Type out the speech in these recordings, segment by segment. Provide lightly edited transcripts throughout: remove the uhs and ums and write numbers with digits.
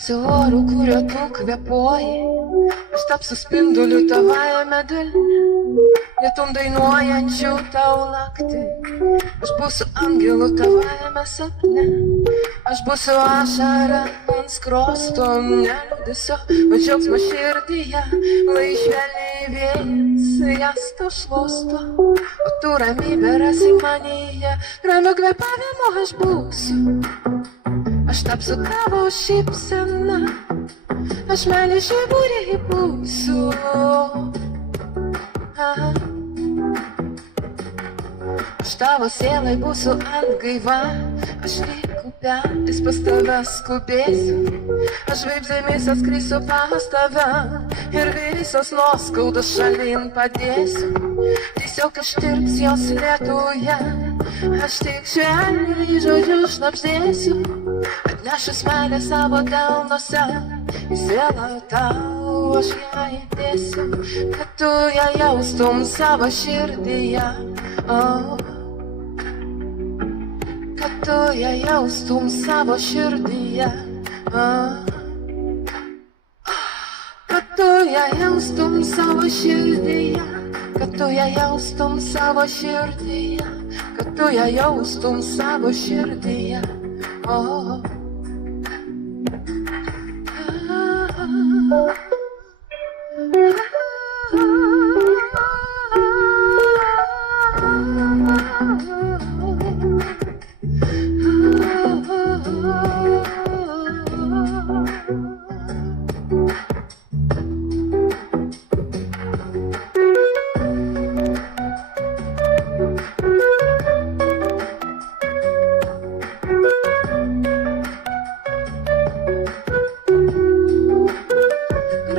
tapsiu oru, kurio tu kvėpuoji, aš tapsiu spinduliu tavajame delne, lietum dainuojančių tau naktį, aš būsiu angelu tavajame sapne, aš būsiu ašara ant skrosto, neliūdesio, o džiaugsmo širdyje, lai švelniai vėjas jas tau šluosto, o tu ramybę rasi manyje, ramiu kvėpavimu aš būsiu. Aš tapsiu tavo šypsena, aš meilės žiburį būsiu. Aš tavo sielai būsiu atgaiva, aš lyg upelis pas tave skubėsiu, aš žvaigždėmis atskrisiu pas tave ir visos nuoskaudos šalin padėsiu. Tiesiog ištirps jos lietuje, aš tik švelniai žodžiu šnabždėsiu, atnešus meilę savo delnuose, į sielą tau aš ją įdėsiu, kad tu ją jaustum savo širdyje, kad tu ją jaustum savo širdyje, kad tu ją jaustum savo širdyje, kad tu ją jaustum savo širdyje, kad tu ją jaustum savo širdyje.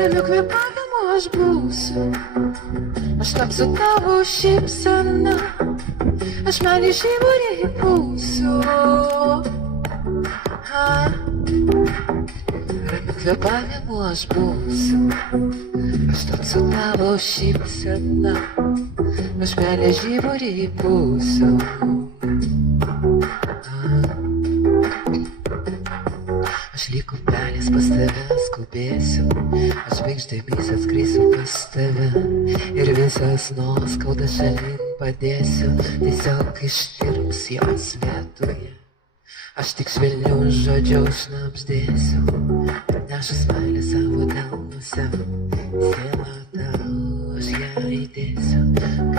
Ramiu kvėpavimu aš būsiu, aš tapsiu tavo šypsena, aš meilės žiburį būsiu. Ramiu kvėpavimu aš būsiu, aš tapsiu tavo šypsena, aš meilės žiburį būsiu. Aš lyg upelis pas tave skubėsiu, aš žvaigždėmis atskrisiu pas tave ir visas nuoskaudas šalin padėsiu, tiesiog ištirps jos lietuje. Aš tik švelnių žodžių šnabždėsiu, atnešus meilę savo delnuose, sielą tau aš ją įdėsiu,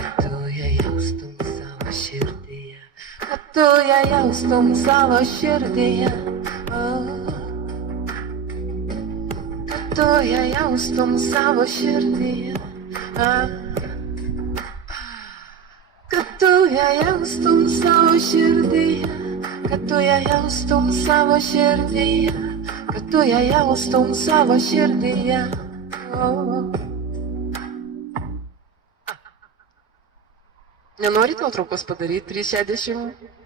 kad tu ją jaustum savo širdyje, kad tu ją jaustum savo širdyje. Tu ją jaustum savo širdyje, kad tu ją jaustum savo širdyje, kad tu ją jaustum savo širdyje, kad tu ją jaustum savo širdyje. Nenorit nuotraukos padaryti 360?